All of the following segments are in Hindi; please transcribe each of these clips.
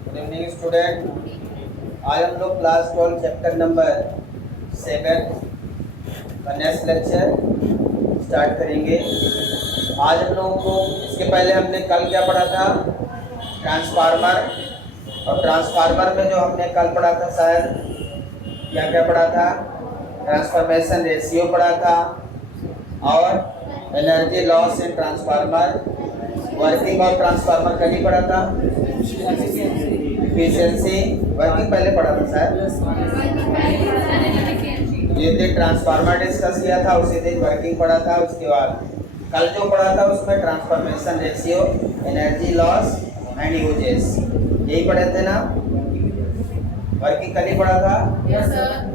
Good evening student. आज हम लोग क्लास 12 चैप्टर नंबर 7 का नेक्स्ट लेक्चर स्टार्ट करेंगे। आज हम लोगों को इसके पहले हमने कल क्या पढ़ा था, ट्रांसफार्मर। और ट्रांसफार्मर में जो हमने कल पढ़ा था शायद क्या क्या पढ़ा था, ट्रांसफॉर्मेशन रेशियो पढ़ा था और energy loss in transformer, working और ट्रांसफार्मर का नहीं पढ़ा था, एफिशिएंसी वर्किंग पहले पढ़ा था शायद। ये दिन ट्रांसफार्मर डिस्कस किया था, उसी दिन वर्किंग पढ़ा था। उसके बाद कल जो पढ़ा था उसमें transformation ratio, energy loss and uses, यही पढ़े थे ना। वर्किंग कल ही पढ़ा था,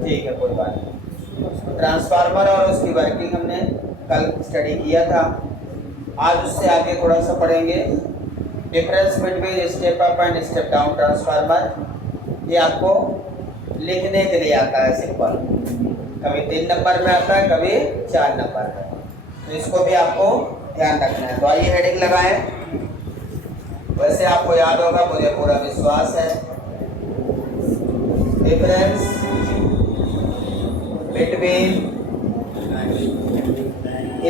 ठीक है कोई बात नहीं। ट्रांसफार्मर और उसकी वर्किंग हमने कल स्टडी किया था। आज उससे आगे थोड़ा सा पढ़ेंगे, difference between step up and step down transformer. ये आपको लिखने के लिए आता है सिंपल, कभी 3 नंबर में आता है, कभी 4 नंबर में, तो इसको भी आपको ध्यान रखना है। तो आइए हेडिंग लगाएं। वैसे आपको याद होगा, मुझे पूरा विश्वास है। Difference between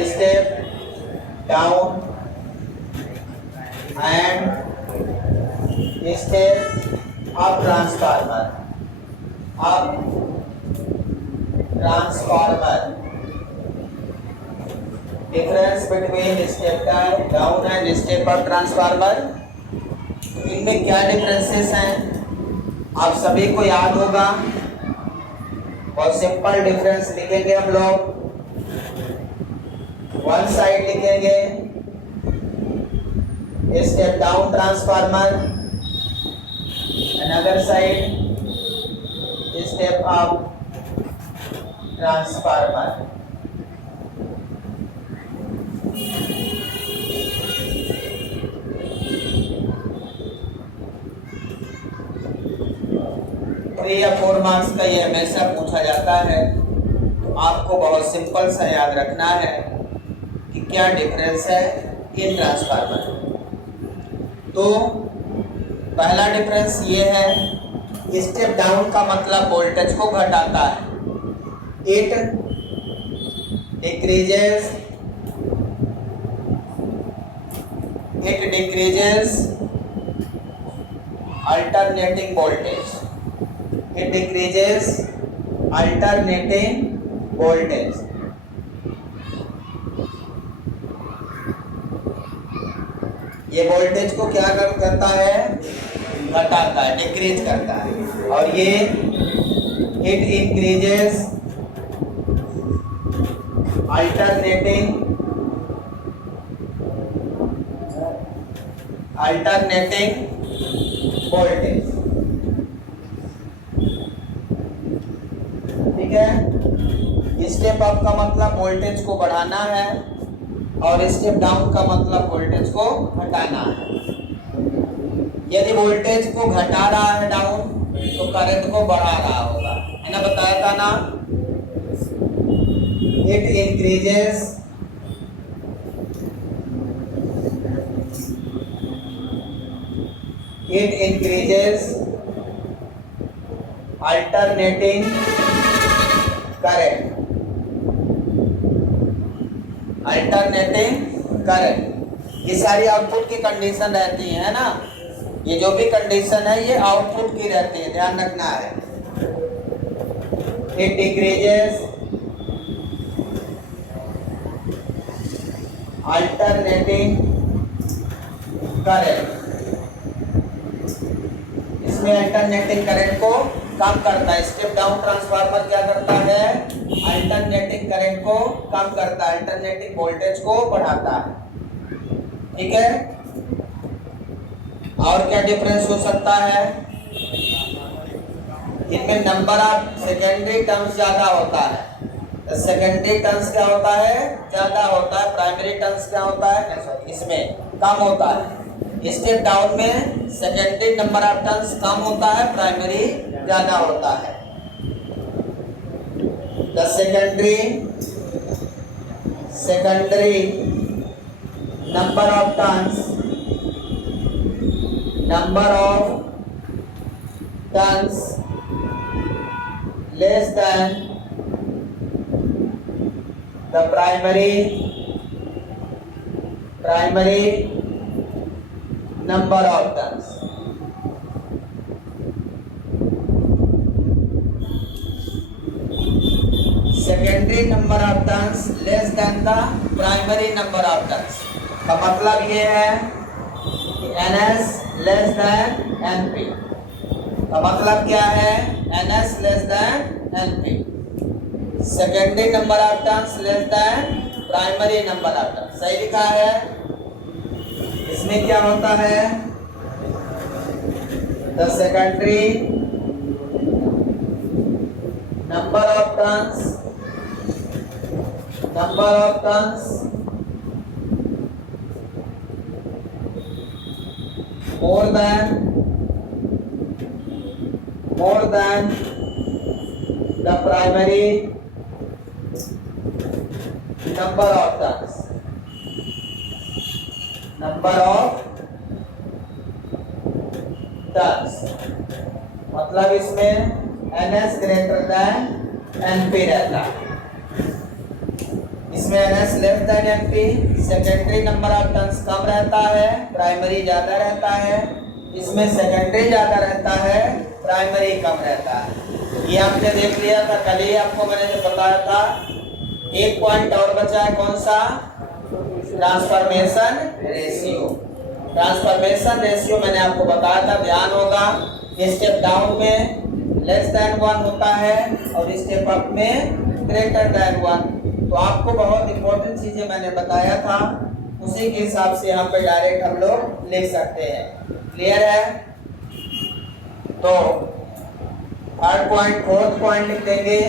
step down and step up transformer. Up transformer, difference between step down and step up transformer. इनमें क्या डिफरेंसेस हैं आप सभी को याद होगा। बहुत सिंपल डिफरेंस लिखेंगे हम लोग। वन साइड लिखेंगे step down transformer, another side step up transformer. Three या 4 मार्क्स का ये हमेशा पूछा जाता है, तो आपको बहुत सिंपल सा याद रखना है कि क्या डिफरेंस है इन ट्रांसफार्मर। तो पहला डिफरेंस ये है, स्टेप डाउन का मतलब वोल्टेज को घटाता है। It decreases alternating voltage. It decreases alternating voltage। ये वोल्टेज को क्या करता है, घटाता है, डिक्रीज करता है। और ये it increases alternating voltage। ठीक है, स्टेप अप का मतलब वोल्टेज को बढ़ाना है और स्टेप डाउन का मतलब वोल्टेज को घटाना है। यदि वोल्टेज को घटा रहा है डाउन, तो करंट को बढ़ा रहा होगा, है ना, बताया था ना। It increases alternating current. ये सारी आउटपुट की कंडीशन रहती है ना, ये जो भी कंडीशन है ये आउटपुट की रहती है, ध्यान रखना है। It decreases alternating current. इसमें अल्टरनेटिंग करंट को कम करता है। स्टेप डाउन ट्रांसफार्मर क्या करता है, अल्टरनेटिंग करंट को कम करता है, अल्टरनेटिंग वोल्टेज को बढ़ाता है। ठीक है, और क्या डिफरेंस हो सकता है, इनमें नंबर ऑफ सेकेंडरी टर्न्स ज्यादा होता है। सेकेंडरी टर्न्स क्या होता है, ज्यादा होता है। प्राइमरी टर्न्स क्या होता है, इसमें कम होता है। स्टेप डाउन में सेकेंडरी नंबर ऑफ टर्न्स कम होता है, प्राइमरी ज्यादा होता है। The secondary number of turns less than the primary number of turns. Secondary number of turns less than the primary number of turns का मतलब ये है कि NS लेस देन NP का मतलब क्या है? NS less than NP। Secondary number of turns less than primary number of turns. सही लिखा है। इसमें क्या होता है? The secondary number of turns more than the primary number of turns। मतलब इसमें NS ग्रेटर देन NP रहता है। इसमें NS less than NP। Secondary number of turns कम रहता है, प्राइमरी ज्यादा रहता है। इसमें सेकेंडरी ज्यादा रहता है, प्राइमरी कम रहता है। ये आपने देख लिया था कल ही, आपको मैंने जो बताया था। एक पॉइंट और बचा है, कौन सा? ट्रांसफॉर्मेशन रेशियो मैंने आपको बताया था, ध्यान होगा। स्टेप डाउन में लेस देन 1 होता है और स्टेप अप में ग्रेटर देन 1। तो आपको बहुत इंपॉर्टेंट चीजें मैंने बताया था, उसी के हिसाब से यहाँ पे डायरेक्ट हम लोग लिख सकते हैं। क्लियर है? तो थर्ड पॉइंट, फोर्थ पॉइंट लिख देंगे।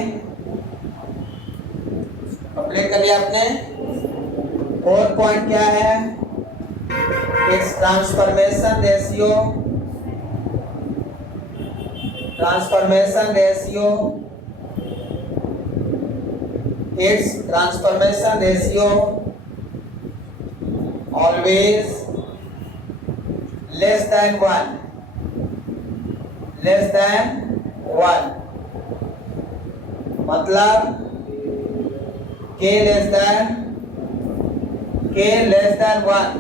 कंप्लीट कर लिया आपने। फोर्थ पॉइंट क्या है? It's transformation ratio always less than 1। मतलब K less than 1।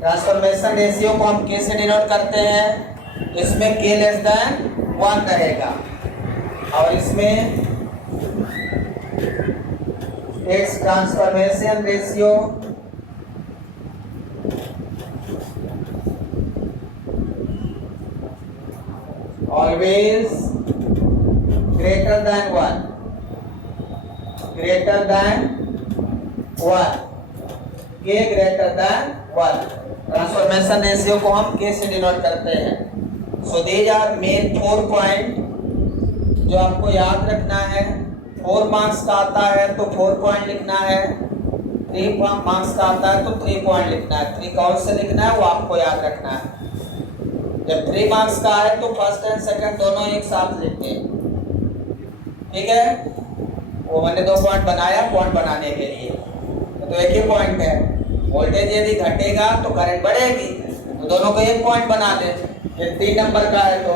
Transformation ratio को हम K से डिनोट करते हैं, इसमें K लेस देन 1 रहेगा और इसमें its transformation ratio always greater than 1। K greater than 1। Transformation ratio को हम K से डिनोट करते हैं। So these are main 4 point जो आपको याद रखना है। 4 मार्क्स का आता है तो 4 पॉइंट लिखना है, 3 मार्क्स का आता है तो 3 पॉइंट लिखना है। 3 कौन से लिखना है वो आपको याद रखना है। जब 3 मार्क्स का है तो फर्स्ट एंड सेकंड दोनों एक साथ लिखते हैं, ठीक है। वो मैंने 2 पॉइंट बनाया पॉइंट बनाने के लिए, तो एक ही पॉइंट है। वोल्टेज यदि घटेगा तो करंट बढ़ेगी, तो दोनों को एक पॉइंट बना दे। फिर 3 नंबर का है तो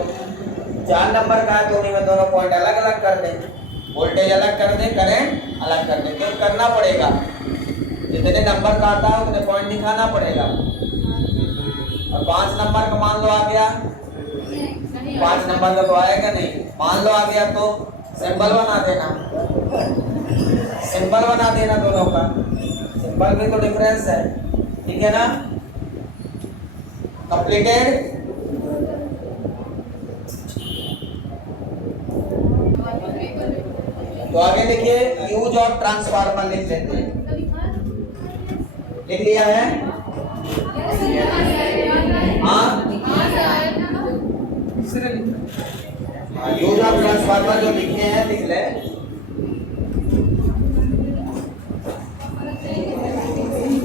4 नंबर का है तो उन्हीं में दोनों पॉइंट अलग अलग कर दें। वोल्टेज अलग कर दे, करंट अलग कर दे, क्यों करना पड़ेगा? जितने नंबर का आता है उतने पॉइंट दिखाना पड़ेगा। और 5 नंबर का मान लो आ गया, 5 नंबर का तो आएगा नहीं, मान लो आ गया तो सिंबल बना देना दोनों का। सिंबल में तो डिफरेंस है, ठीक है ना। कंप्लीटेड। तो आगे देखिए, यूज ऑफ ट्रांसफार्मर लिख लेते हैं। लिख लिया है? यूज ऑफ ट्रांसफार्मर जो लिखे हैं लिख ले।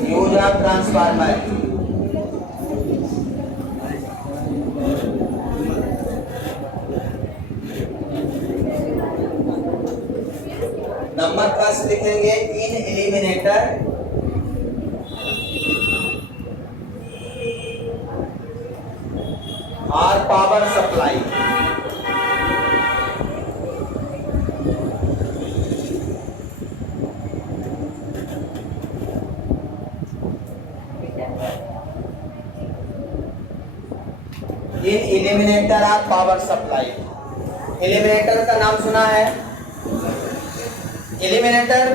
Use of transformer, number first लिखेंगे इन एलिमिनेटर, और पावर सप्लाई। इन इल्यूमिनेटर और पावर सप्लाई। इल्यूमिनेटर का नाम सुना है? इल्यूमिनेटर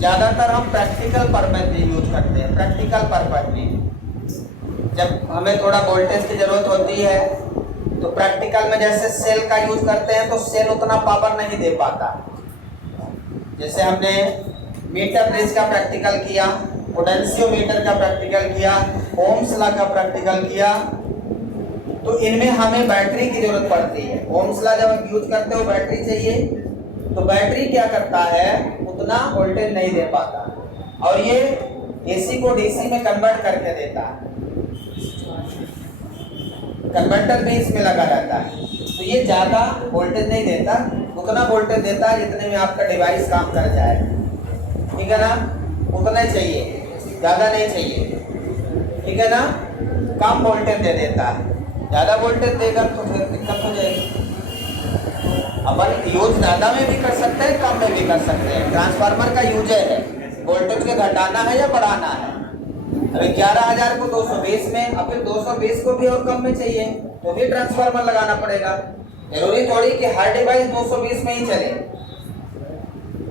ज्यादातर हम प्रैक्टिकल पर्पज में यूज करते हैं। प्रैक्टिकल पर्पज में जब हमें थोड़ा वोल्टेज की जरूरत होती है तो प्रैक्टिकल में जैसे सेल का यूज करते हैं तो सेल उतना पावर नहीं दे पाता। जैसे हमने मीटर ब्रिज का प्रैक्टिकल किया, पोटेंशियोमीटर का प्रैक्टिकल किया, ओम्स लॉ का प्रैक्टिकल किया, तो इनमें हमें बैटरी की जरूरत पड़ती है। ओम्स लॉ जब हम यूज करते हो बैटरी चाहिए, तो बैटरी क्या करता है, उतना वोल्टेज नहीं दे पाता और ये एसी को डीसी में कन्वर्ट करके देता है। कन्वर्टर भी इसमें लगा रहता है, तो ये ज्यादा वोल्टेज नहीं देता, उतना वोल्टेज देता है जितने में आपका डिवाइस काम कर जाए। ठीक है ना? उतना ही चाहिए, ज्यादा नहीं चाहिए। ठीक है ना? कम वोल्टेज दे देता है। ज्यादा वोल्टेज देगा तो फिर दिक्कत हो जाएगी। अपन यूज ज्यादा में भी कर सकते हैं, कम में भी कर सकते हैं। ट्रांसफार्मर का यूज है वोल्टेज के घटाना है या बढ़ाना है। अभी 11,000 को 220 में, अब फिर 220 को भी और कम में चाहिए तो भी ट्रांसफार्मर लगाना पड़ेगा। जरूरी थोड़ी कि हर डिवाइस 220 में ही चले।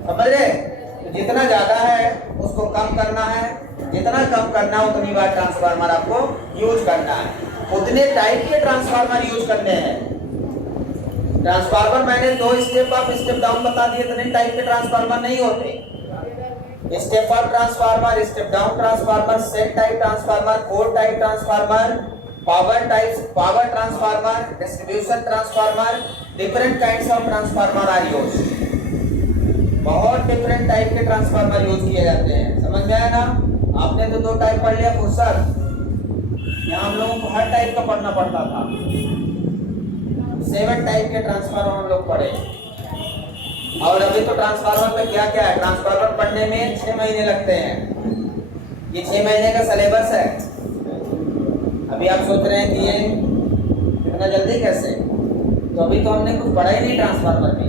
समझ रहे? तो जितना ज्यादा है उसको कम करना है, जितना कम करना है उतनी बार ट्रांसफार्मर आपको यूज करना है। उतने टाइप के ट्रांसफार्मर यूज करने हैं। ट्रांसफार्मर मैंने 2 स्टेप अप स्टेप डाउन बता दिए, इतने टाइप के ट्रांसफार्मर नहीं होते। Step up transformer, step down transformer, set type transformer, core type transformer, power transformer, distribution transformer, different kinds of transformer are used. बहुत डिफरेंट टाइप के ट्रांसफार्मर यूज किए जाते हैं। समझ में आया ना? आपने तो 2 टाइप पढ़ लिया फुर्सत, यहाँ हम लोगों को हर टाइप का पढ़ना पड़ता था। 7 टाइप के ट्रांसफार्मर हम लोग पढ़े। और अभी तो ट्रांसफार्मर में क्या क्या है, ट्रांसफार्मर पढ़ने में 6 महीने लगते हैं। ये 6 महीने का सिलेबस है। अभी आप सोच रहे हैं कि ये इतना जल्दी कैसे, तो अभी तो हमने कुछ पढ़ा ही नहीं ट्रांसफार्मर में।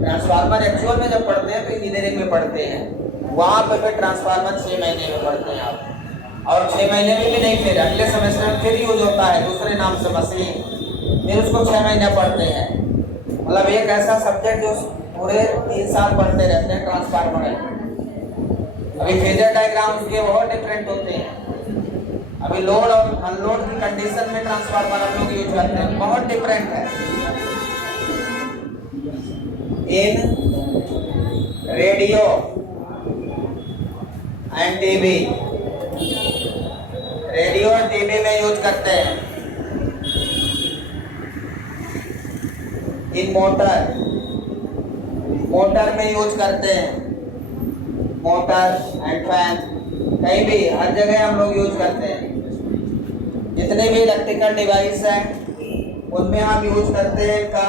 ट्रांसफार्मर एक्चुअल में जब पढ़ते हैं तो इंजीनियरिंग में पढ़ते हैं, वहाँ पर फिर ट्रांसफार्मर 6 महीने में पढ़ते हैं आप। और 6 महीने में भी नहीं, फिर अगले सेमेस्टर में फिर यूज होता है दूसरे नाम से मशीन, फिर उसको 6 महीने पढ़ते हैं। मतलब एक ऐसा सब्जेक्ट जो पूरे 3 साल पढ़ते रहते हैं ट्रांसफार्मर है। अभी फेजर डायग्राम उसके बहुत डिफरेंट होते हैं। अभी लोड और अनलोड की कंडीशन में ट्रांसफार्मर हम लोग यूज करते हैं, बहुत डिफरेंट है। इन रेडियो एंड टीवी, रेडियो और टीवी में यूज करते हैं। इन मोटर में यूज करते हैं। मोटर एंड फैन कहीं भी हर जगह हम लोग यूज करते हैं। जितने भी इलेक्ट्रिकल डिवाइस हैं उनमें हम यूज करते हैं इनका।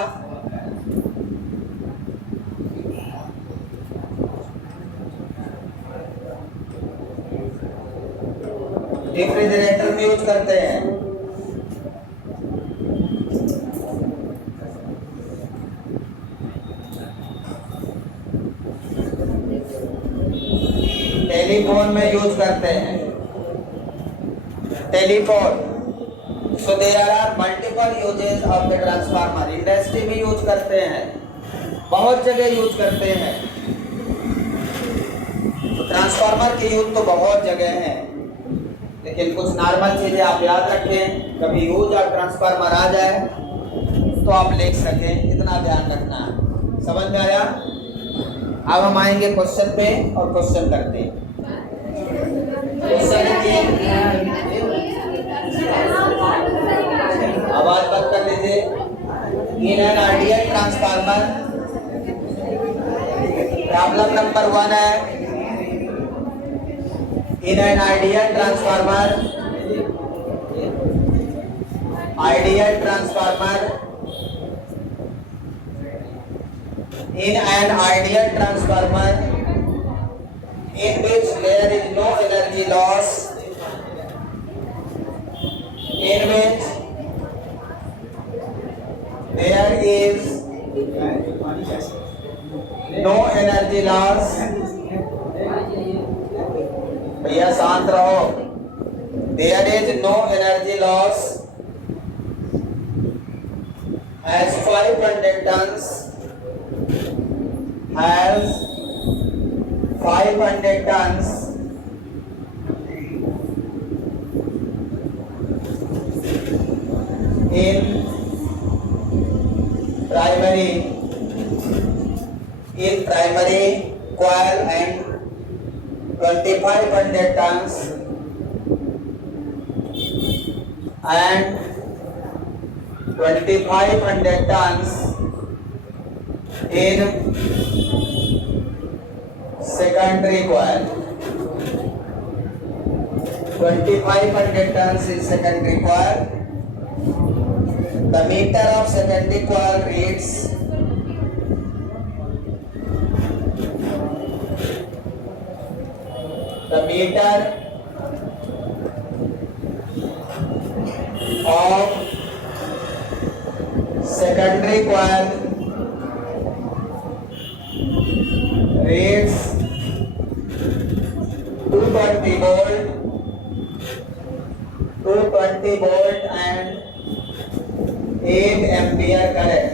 रेफ्रिजरेटर में यूज करते हैं। टेलीफोन में यूज करते हैं। Telephone, so there are multiple uses of the transformer. Industry में यूज करते हैं, बहुत जगह यूज करते हैं। तो ट्रांसफार्मर के यूज तो बहुत जगह हैं, लेकिन कुछ नॉर्मल चीजें आप याद रखें, कभी यूज और ट्रांसफार्मर आ जाए तो आप लिख सकें, इतना ध्यान रखना है। समझ में आया? अब हम आएंगे क्वेश्चन पे और क्वेश्चन करते हैं। आवाज बंद कर लीजिए। In an ideal transformer, problem number 1 है। In an ideal transformer, ideal transformer, in an ideal transformer in which there is no energy loss, in which there is no energy loss. भैया शांत रहो. There is no energy loss as 500 tons in primary coil and 2500 tons and 2500 tons in secondary coil. 2500 tons in secondary coil. The meter of secondary coil reads the meter of secondary coil reads 220 volt and 8 ampere current.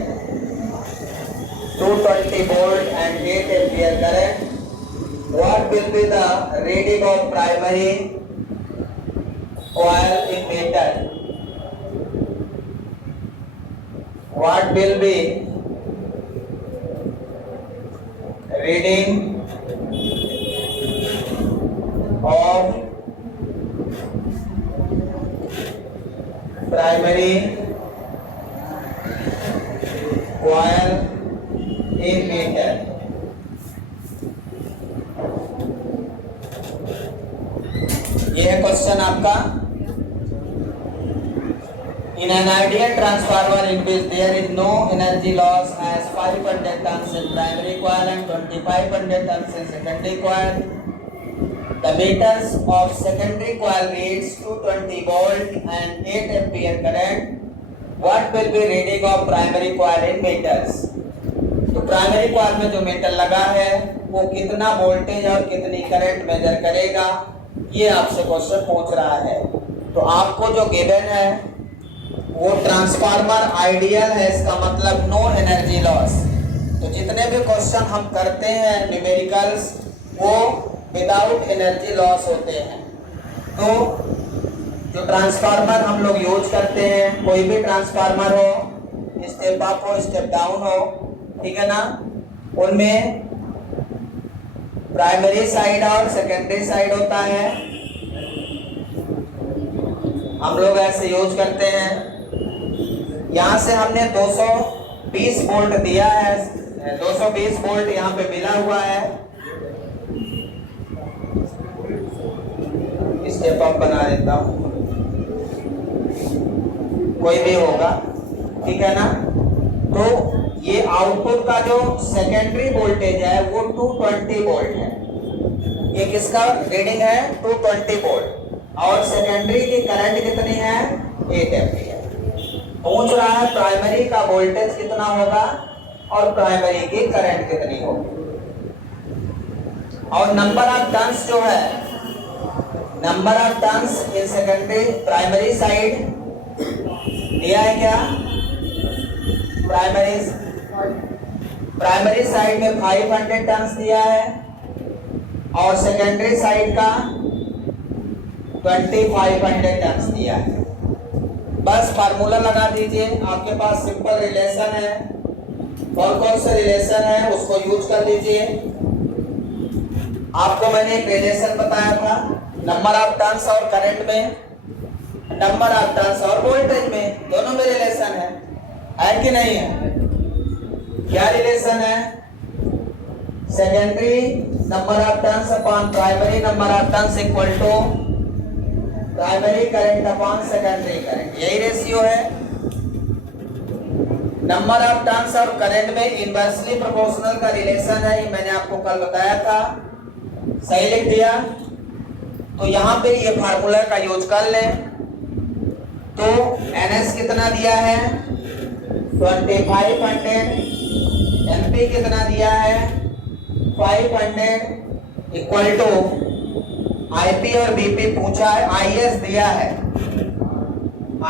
220 volt and 8 ampere current. What will be the reading of primary coil in meter? What will be reading of primary coil in meter? ये है क्वेश्चन आपका. In an ideal transformer in which there is no energy loss as 500 tons in primary coil and 2500 tons in secondary coil, the meters of secondary coil reads 220 volt and 8 ampere current. What will be reading of primary coil in meters? तो प्राइमरी कॉइल में जो मीटर लगा है वो कितना वोल्टेज और कितनी करंट मेजर करेगा, ये आपसे क्वेश्चन पूछ रहा है. तो आपको जो गिवन है वो ट्रांसफार्मर आइडियल है, इसका मतलब नो एनर्जी लॉस. तो जितने भी क्वेश्चन हम करते हैं न्यूमेरिकल्स वो विदाउट एनर्जी लॉस होते हैं. तो जो ट्रांसफार्मर हम लोग यूज करते हैं, कोई भी ट्रांसफार्मर हो, स्टेप अप हो स्टेप डाउन हो, ठीक है ना, उनमें प्राइमरी साइड और सेकेंडरी साइड होता है. हम लोग ऐसे यूज करते हैं. यहाँ से हमने 220 वोल्ट दिया है, 220 वोल्ट यहाँ पे मिला हुआ है. स्टेप अप बना देता हूँ, कोई भी होगा, ठीक है ना. तो ये आउटपुट का जो सेकेंडरी वोल्टेज है वो 220 वोल्ट है. ये किसका रीडिंग है? 220 वोल्ट. और सेकेंडरी की करंट कितनी है? 8 एम्पीयर. पूछ रहा है प्राइमरी का वोल्टेज कितना होगा और प्राइमरी की करंट कितनी होगी. और नंबर ऑफ टर्न्स जो है, number of turns in secondary primary side दिया है क्या? प्राइमरी साइड में 500 टर्न्स दिया है और सेकेंडरी साइड का 2500 टर्न्स दिया है. बस फार्मूला लगा दीजिए, आपके पास सिंपल रिलेशन है. कौन कौन से रिलेशन है उसको यूज कर लीजिए. आपको मैंने एक रिलेशन बताया था, नंबर ऑफ टर्न्स और करंट में, नंबर ऑफ टर्न्स और वोल्टेज में, दोनों में रिलेशन है कि नहीं है? क्या रिलेशन है? Secondary number of turns upon primary number of turns equal to primary current upon secondary current. यही रेशियो है. नंबर ऑफ टर्न्स और करंट में इनवर्सली प्रोपोर्शनल का रिलेशन है, ये मैंने आपको कल बताया था. सही लिख दिया. तो यहाँ पे ये फार्मूला का यूज कर लें. तो NS कितना दिया है 2500, MP कितना दिया है 500 इक्वल टू IP और BP पूछा है, IS दिया है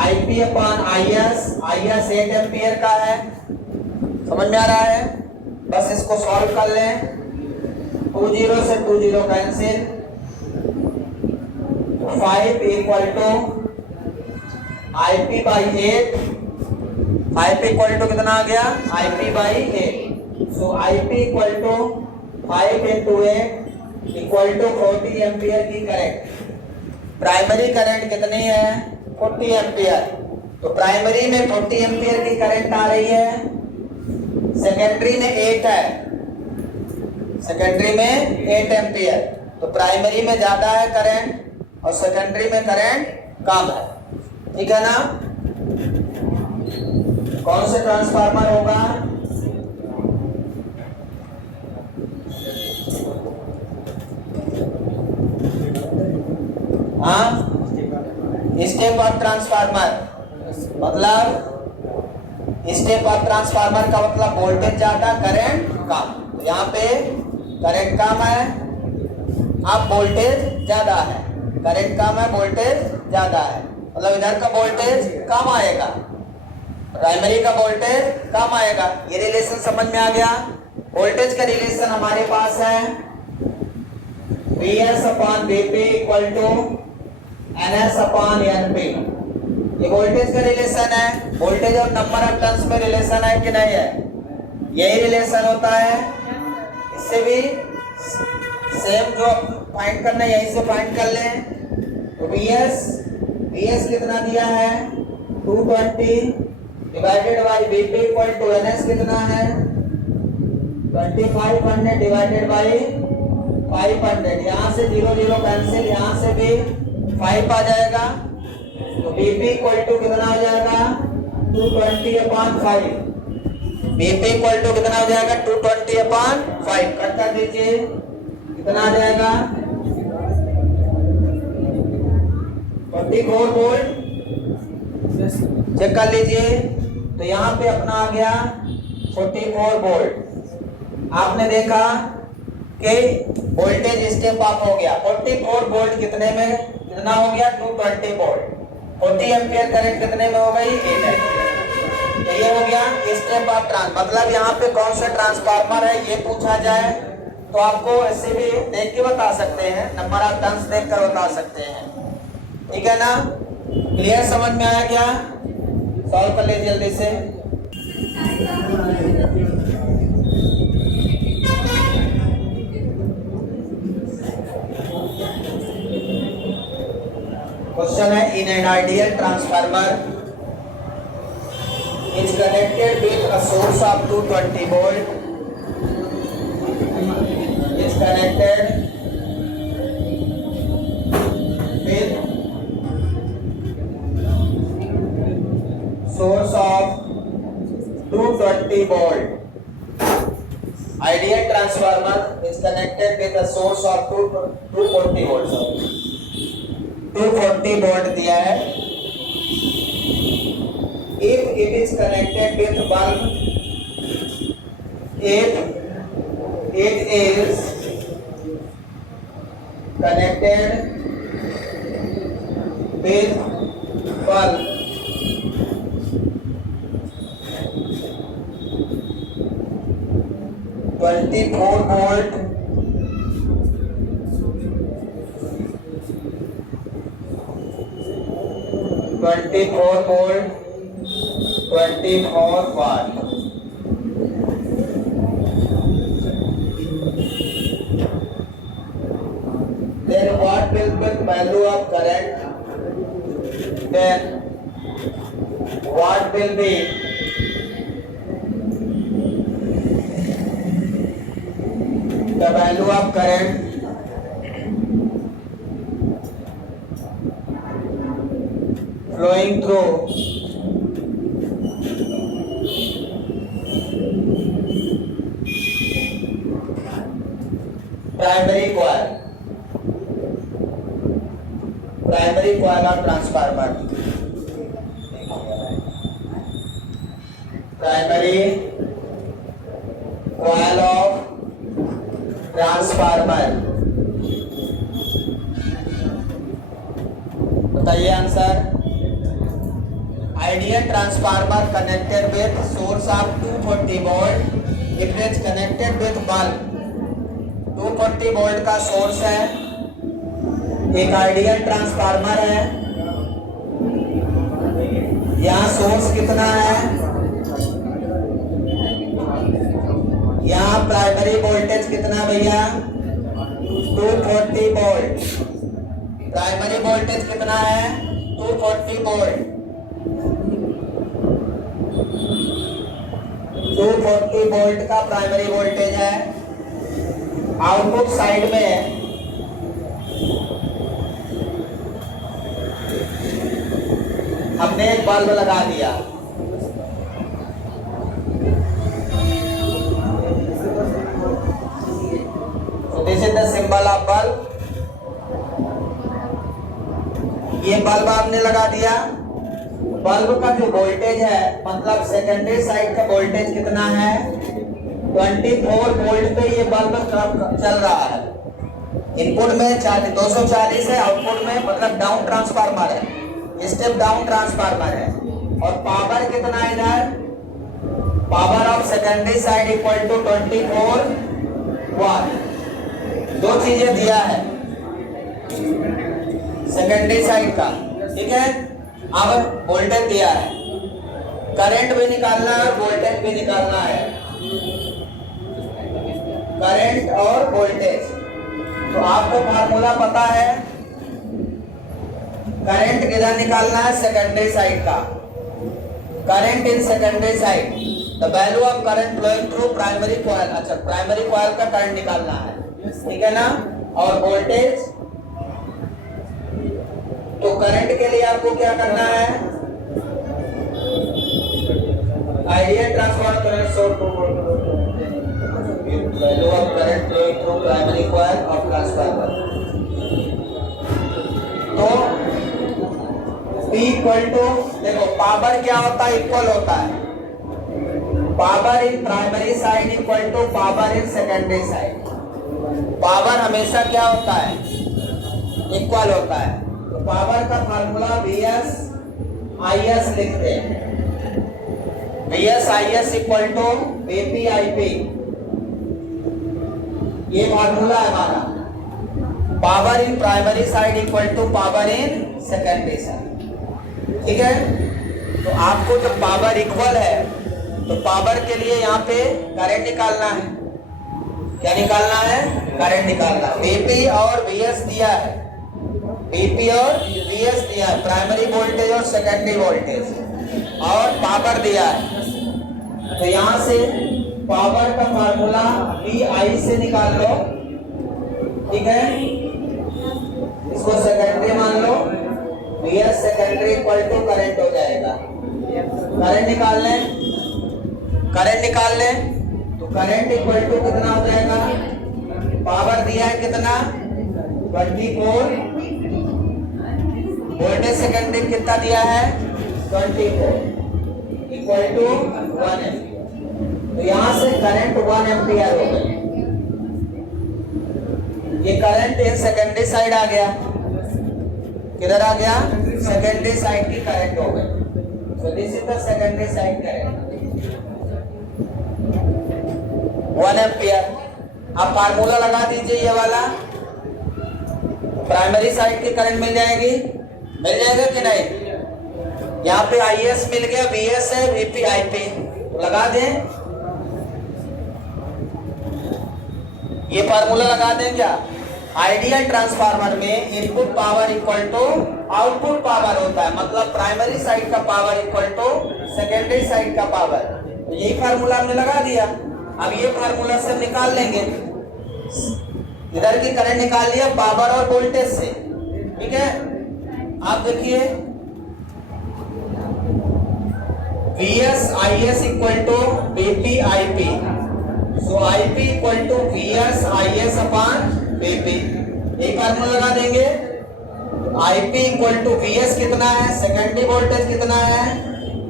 IP अपॉन IS 8 एम्पियर का है। समझ में आ रहा है? बस इसको सॉल्व कर लें। 2 0 से 2 0 cancel, 5 equal to IP by 8, IP equal to कितना आ गया IP by 8। So IP equal to 5 into 8 equal to 40 ampere की करंट। प्राइमरी करंट कितनी है 40 एम्पियर, तो प्राइमरी में 40 एम्पियर की करंट आ रही है, सेकेंडरी में 8 है, सेकेंडरी में 8 एम्पियर, तो प्राइमरी में ज्यादा है करंट और सेकेंडरी में करंट कम है। ठीक है ना? कौन से ट्रांसफार्मर होगा? हाँ, स्टेप अप ट्रांसफार्मर, मतलब स्टेप अप ट्रांसफार्मर का मतलब वोल्टेज ज्यादा करंट कम। यहाँ पे करंट कम है, अब वोल्टेज ज्यादा है, करंट कम है वोल्टेज ज्यादा है, मतलब इधर का वोल्टेज कम आएगा, प्राइमरी का वोल्टेज कम आएगा। ये रिलेशन समझ में आ गया? वोल्टेज का रिलेशन हमारे पास है Vs upon Vp equal to Ns upon Np। ये वोल्टेज का रिलेशन है, वोल्टेज और नंबर ऑफ टर्न्स में रिलेशन है कि नहीं है? यही रिलेशन होता है। इससे भी सेम जो फाइंड करना है यहीं से फाइंड कर लें। तो Vs कितना दिया है 220 divided by Vp equal to Ns कितना है 2500 डिवाइडेड बाई 500। यहाँ से 0 0 कैंसिल, यहाँ से भी 5 आ जाएगा, तो Vp इक्वल टू कितना हो जाएगा 220 अपॉन 5। Vp इक्वल टू कितना हो जाएगा 220 अपॉन 5। कट कर दीजिए, कितना आ जाएगा 44 वोल्ट। चेक कर लीजिए, तो यहाँ पे अपना आ गया 44 वोल्ट। आपने देखा कि वोल्टेज स्टेप अप हो गया। 44 वोल्ट कितने में कितना हो गया 220 वोल्ट। 40 एम्पियर करंट कितने में हो गई 8 एम्पियर। तो ये हो गया स्टेप अप ट्रांस, मतलब यहाँ पे कौन सा ट्रांसफार्मर है ये पूछा जाए तो आपको ऐसे भी देख के बता सकते हैं, नंबर ऑफ टर्न्स देख कर बता सकते हैं। ठीक है ना? क्लियर, समझ में आया क्या? सॉल्व कर लीजिए जल्दी से। क्वेश्चन है, in an ideal transformer is connected with a source of 220 volt, is connected with source of 220 volt. Ideal transformer is connected with a source of 240 volt. 240 volt दिया है। If it is connected with bulb, if it is connected with bulb, four volt, twenty four volt, 24 watt. Then what will be the value of current? Then what will be the value of current flowing through primary coil of transformer? Primary coil of transformer. बताइए answer. Ideal transformer connected with source of 240 volt it is connected with bulb. 240 volt का सोर्स है, एक आइडियल ट्रांसफार्मर है। यहाँ सोर्स कितना है, यहाँ प्राइमरी वोल्टेज कितना भैया 240 वोल्ट। प्राइमरी वोल्टेज कितना है 240 वोल्ट। 240 वोल्ट का प्राइमरी वोल्टेज है। आउटपुट साइड में हमने एक बल्ब लगा दिया। So this is the symbol of bulb। ये बल्ब आपने लगा दिया। बल्ब का जो वोल्टेज है मतलब सेकेंडरी साइड का वोल्टेज कितना है 24 वोल्ट पे ये बल्ब चल रहा है। इनपुट में 240 है, आउटपुट में मतलब डाउन ट्रांसफार्मर है, स्टेप डाउन ट्रांसफार्मर है। और पावर कितना है इधर, power of secondary side equal to 24 watt. दो चीजें दिया है सेकेंडरी साइड का, ठीक है। अब वोल्टेज दिया है, करंट भी निकालना है और वोल्टेज भी निकालना है, करंट और वोल्टेज। तो आपको फार्मूला पता है, करंट किधर निकालना है सेकेंडरी साइड का, current in secondary side, the value of current flowing through primary coil. अच्छा, प्राइमरी कॉइल का करंट निकालना है, ठीक है ना। और वोल्टेज, तो करंट के लिए आपको क्या करना है, ideal transformer current source value of current flowing through primary coil of transformer. तो P इक्वल टू, देखो पावर क्या होता है, इक्वल होता है। Power in primary side equal to power in secondary side. Power हमेशा क्या होता है, इक्वल होता है। तो पावर का फार्मूला VS IS लिखते हैं, VS IS equal to VP IP। ये फार्मूला है हमारा, power in primary side equal to power in secondary side, ठीक है। तो आपको जब पावर इक्वल है तो पावर के लिए यहाँ पे करंट निकालना है। क्या निकालना है, करंट निकालना है। VP और VS दिया है, VP और VS दिया है, प्राइमरी वोल्टेज और सेकेंडरी वोल्टेज, और पावर दिया है। तो यहाँ से पावर का फार्मूला VI से निकाल लो, ठीक है। इसको सेकेंडरी मान लो, VS secondary equal to current हो जाएगा। करंट निकाल लें, करंट निकाल लें तो करंट इक्वल टू कितना हो जाएगा, पावर दिया है कितना 24, वोल्टेज सेकेंडरी कितना दिया है 24 इक्वल टू 1 एम्पियर। तो यहां से करंट 1 एम्पियर हो गया। ये करंट इन सेकेंडरी साइड आ गया, किधर आ गया, सेकेंडरी साइड की करंट हो गई। So this is the secondary side current 1 ampere. आप फार्मूला लगा दीजिए ये वाला, प्राइमरी साइड की करंट मिल जाएगी, मिल जाएगा कि नहीं। यहाँ पे IS मिल गया, VS है, VP IP तो लगा दें, ये फार्मूला लगा दें क्या। आइडियल ट्रांसफार्मर में input power equal to output power होता है, मतलब प्राइमरी साइड का power equal to secondary side का पावर। तो यही फार्मूला हमने लगा दिया। अब ये फार्मूला से हम निकाल लेंगे, इधर की करंट निकाल लिया पावर और वोल्टेज से, ठीक है। आप देखिए VS IS equal to VP IP, so IP equal to VS IS upon VP। एक फार्मूला लगा देंगे, IP इक्वल टू VS कितना है, सेकेंडरी वोल्टेज कितना है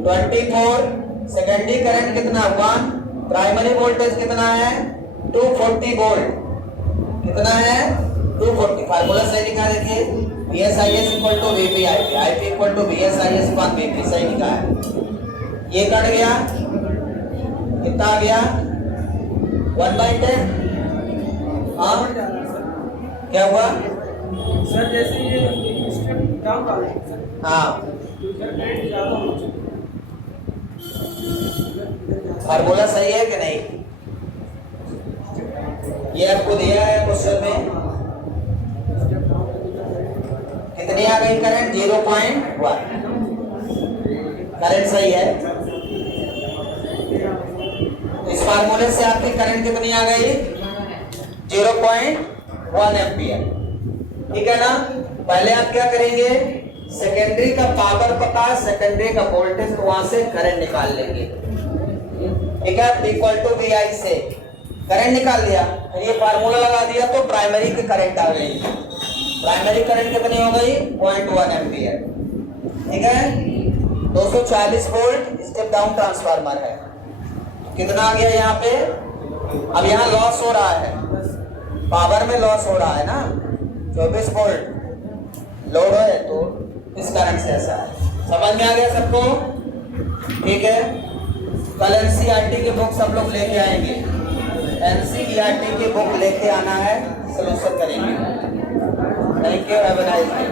24 सेकेंडरी करंट कितना 1, प्राइमरी वोल्टेज कितना है 240 वोल्ट, कितना है 240। फार्मूला सही लिखा है देखिए, VSIS equal to VPIP, IP equal to VSIS upon VP, सही लिखा है। ये कट गया, कितना आ गया 1/10। हाँ क्या हुआ सर? जैसे ये स्टेप डाउन वाला है सर, हाँ करंट ज़्यादा हो चुका फार्मूला सही है कि नहीं? ये आपको दिया है क्वेश्चन में, कितनी आ गई करंट 0.1, करंट सही है। इस फार्मूले से आपकी करंट कितनी आ गई 0.1 एम्पियर, ठीक है ना। पहले आप क्या करेंगे, सेकेंडरी का पावर पता, सेकेंडरी का वोल्टेज, तो वहां से करंट निकाल लेंगे, ठीक है। इक्वल टू VI से करंट निकाल दिया, फिर ये फार्मूला लगा दिया तो प्राइमरी की करंट आ गई। प्राइमरी करंट कितनी हो गई 0.1 एम्पियर, ठीक है। 240 वोल्ट स्टेप डाउन ट्रांसफार्मर है। कितना आ गया यहाँ पे, अब यहाँ लॉस हो रहा है, पावर में लॉस हो रहा है ना, 24 वोल्ट लोड है, तो इस कारण से ऐसा है। समझ में आ गया सबको, ठीक है। कल NCERT की बुक सब लोग लेके आएंगे, NCERT की बुक लेके आना है, सॉल्यूशन करेंगे। Thank you, have a nice day.